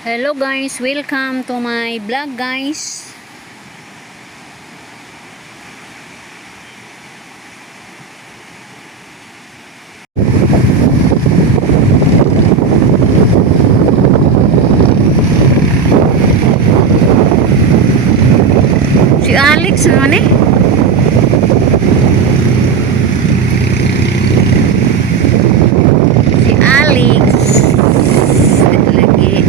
Hello guys, welcome to my vlog guys. Si Alex naman eh. Si Alex. Lagi.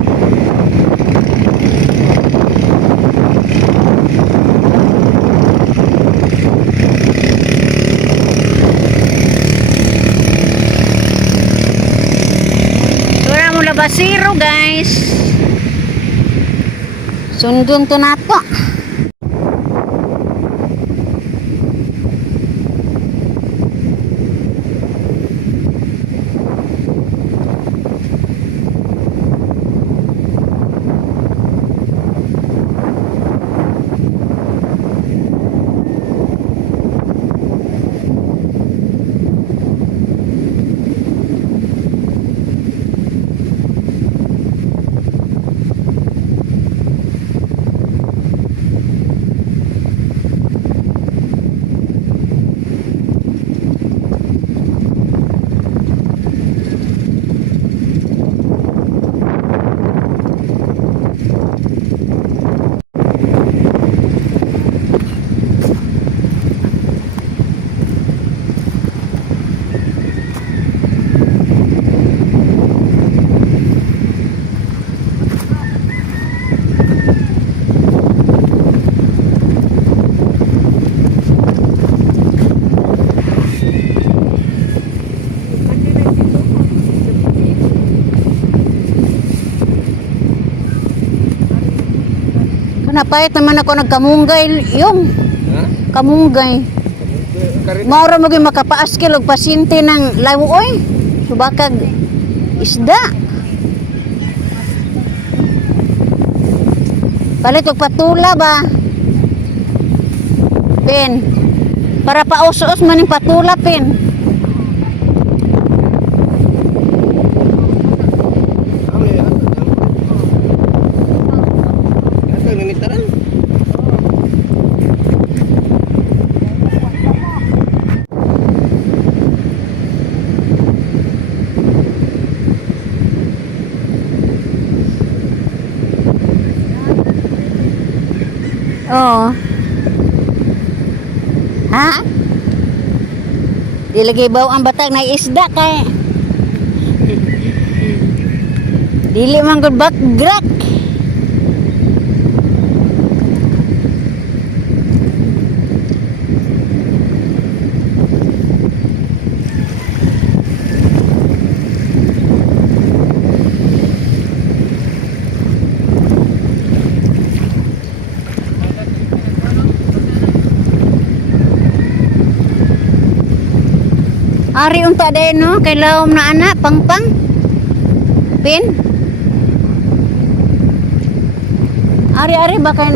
Tura mo labasiro guys. Sundon to nato. Napayat naman ako nagkamunggay yung kamunggay. Maura mo gyud makapaaskil og pasyente ng lawoy. Subakag isda. Palit og patula ba? Pen. Para paus-us man yung patula pen. Oh. Ha? Dilagay baw ang batag na isda kay. Dili man gud bakgrak. Ari unta day no kay lawom na ana pangpang. Pin. Ari bakan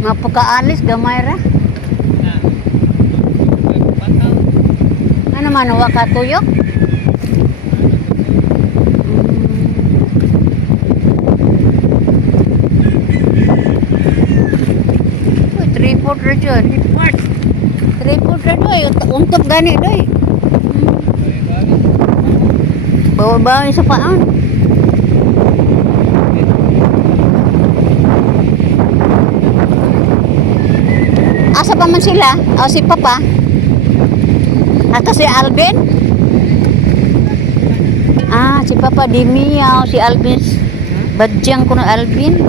mapukaalis gamay ra. Ano man wa ka tuyok? Uy, 3-4 ra jud. 3-4 ra doy, untog gani doy. Bawa-bawa sa paon. Asa pa man sila? O si Papa? Ato si Alvin? Ah, si Papa di miyaw, si Alvin. Badyang ko na Alvin.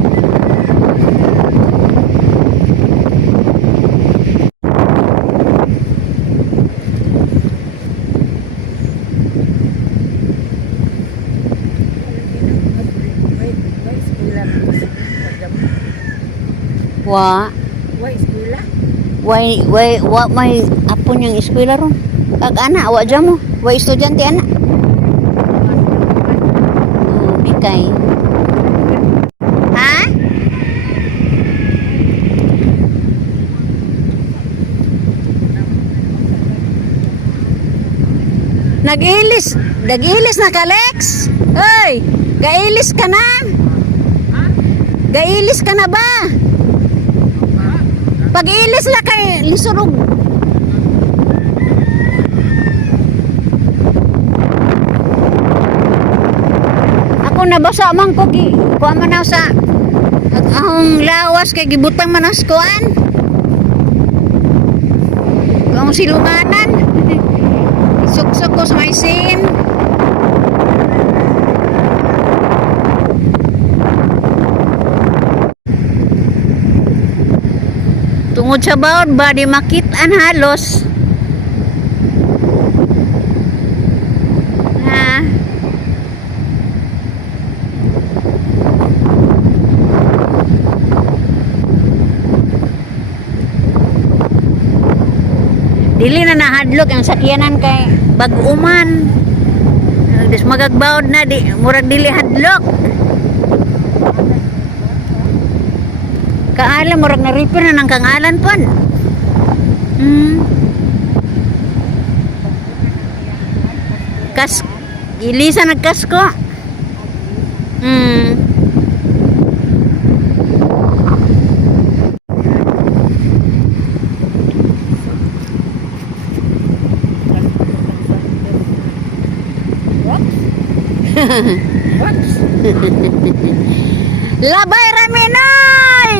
Wa? Wa eskwela? Wa may apon yung eskwela ron. Kag ana, wa dyan mo. Wa estudyante ana. Bikay. Ha? Nag-ilis na ka, Lex? Hoy, gailis ka na? Gailis ka na ba? Pag-ilis la kay lisurog. Ako nabasa man ko kuha man ako sa akong lawas kay gibutang man ang kuan. Kung silunganan. Suksok ko sa may sin. Tungod sa bawod ba di makitaan halos. Ha? Dili na nahadlok ang sakyanan kay bag-uman. Des magagbawd na di murag dili hadlok. Kaalam murag na repair na ng kangalan pon. Kas ilisa nagkasko. What? Labay Raminoy!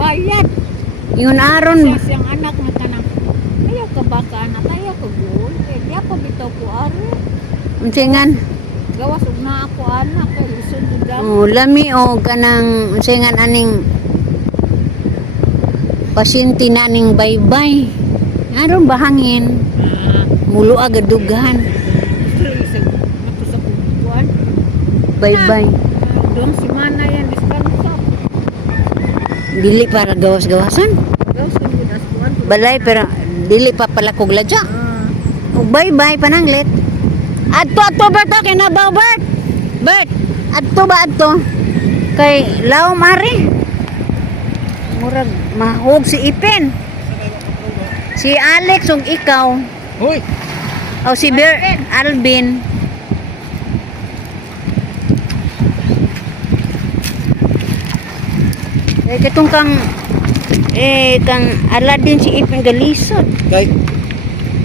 Bayad. Yun aron. Sa siyang anak na kanang ayaw ka ba ka anak, ayaw ka gul. Di pa bitaw ko ari. Unsingan. Gawas og na ako anak kay lisod daw. Oh, lami o kanang unsingan aning pasyente naning baybay. Aron bahangin. Mulo agad dugan. Matusa ko kuan. Baybay. Doon si mana yan diskansa. Dili para gawas-gawasan. Gawas ko ginas kuan. Balay pero dili pa pala kog ladya. O baybay pananglit. Adto ba to kay nabaw Bert? Bert, adto ba adto? Kay laom mari. Murag mahog si Ipin. Si Alex ug ikaw. Hoy. O si Alvin. Katong kang Aladdin si Ipin galisod. Kay,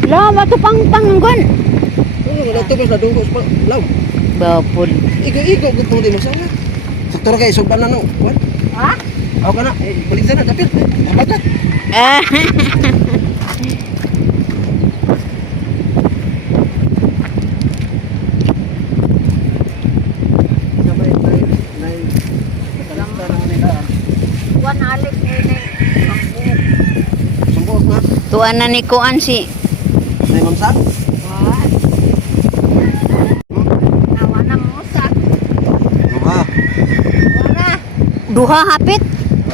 Lawa to pang gon. wala to ba sa dungos pa? Law. Bapol. Igo gutong di masala. Sakto ra kay suban na no. Kuan. Ha? Aw kana, balik sana dapit. Amagat. Ah. Sabay nay katalasta na nila. Kuan Alex ni ang buhok. Sumbos na. Tuan na ni Kuan si Nay mamsa. Kuan. Nawa na mo sa. Ha. Wala. duha hapit.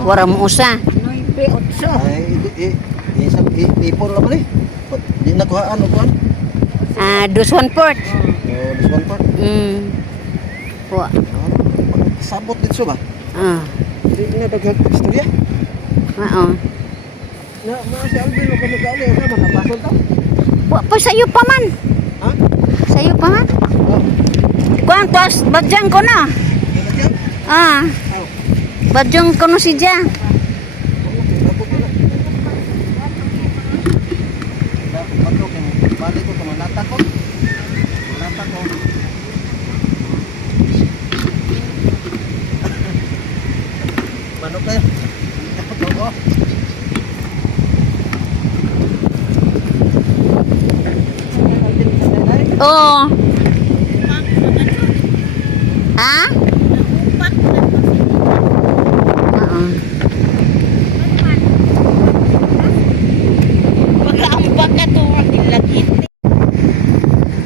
Wara mo usa. Noy P8. Ay, isang ipon ra bali. Di na kuhaan og kuan. Dus 1/4. Oh, this one part. Wa. Sabot dito ba? Di na daghang istorya. Oo. Na si Alvin ko magkali sa mga pasol ta. Wa pa sayo pa man. Ha? Sayo pa man. Oh. Kuan tos badyang ko na. Kaya diyan. Ah, Oh. badyang ko no si Dia. Rabot na. Dapat bato kay balik ko manata ko. Manata ko. Manok kayo. Oo. Oo. Ha? Upak na kasi. Oo. Pagka ang baka to, ang lagit.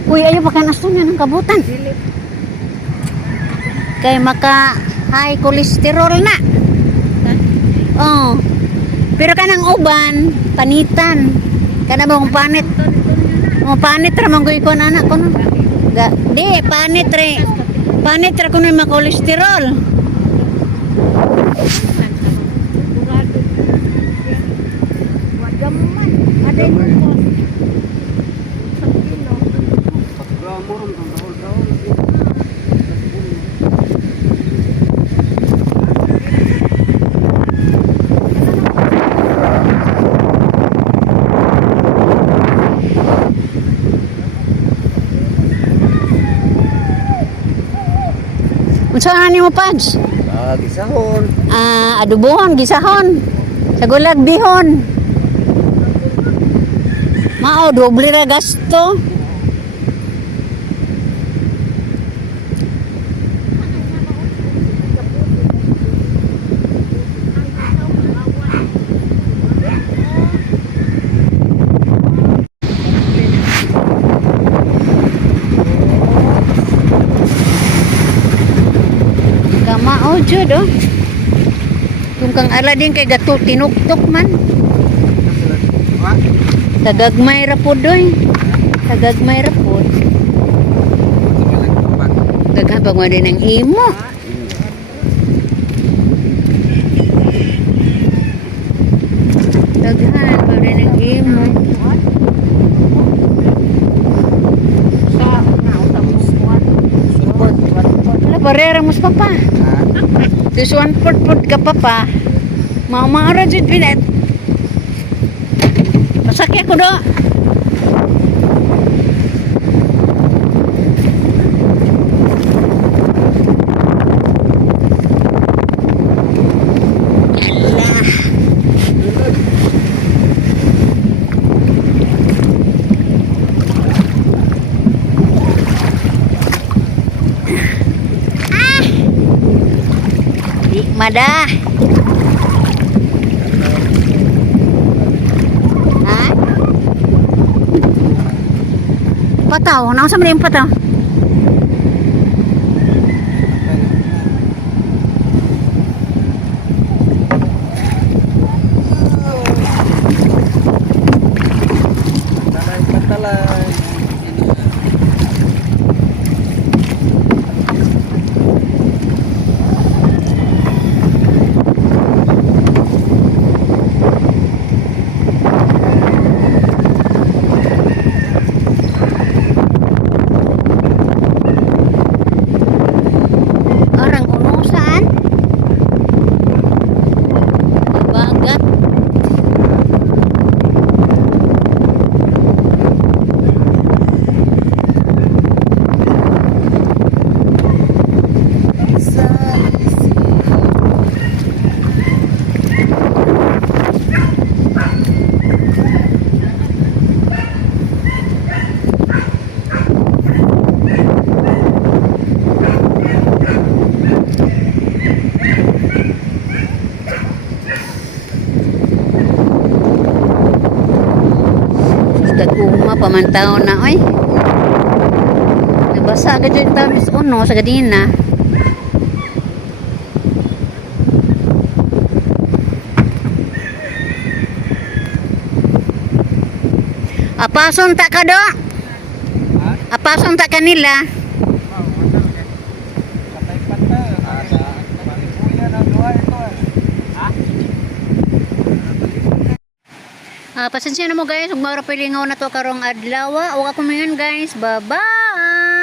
Uy, ayaw pa kanasto niya ng kabutan. Kay maka high cholesterol na. Oh. Pero kanang uban, panitan. Kana ba kung panit? Mo panit ra man koy kon anak ko no. Di panit re. Panit ra kuno ma cholesterol. Sigurado. Wag mo man. Aday mo po. Sa kilo. Paggramo ron ang dahol-dahol. Unsa ani mo pads? Gisahon. Adubohon gisahon. Sa gulag bihon. Mao doble ra gasto. Kamao jud oh. Kung kang ala din kay gato tinuktok man. Ha? Tagagmay ra pod doy. Tagagmay ra pod. Gaghabang mo din ang imo. Daghan mo din ang imo. Sa sa muskuan. Wala parera mo sa papa. Susuan pod ka papa. Maara jud pinat. Pasakya ko do. Mada. Ha? Pataw, nang sa yung pataw. Patalay. Orang unusan. Bagat. Daguma pamantaw na oy. Nabasa agad yung tamis uno sa gadina. Apason ta ka do? Apason ta kanila? Pasensya na mo guys, ug mara pilingaw na to karong adlaw. Wa ako ngayon guys. Bye-bye.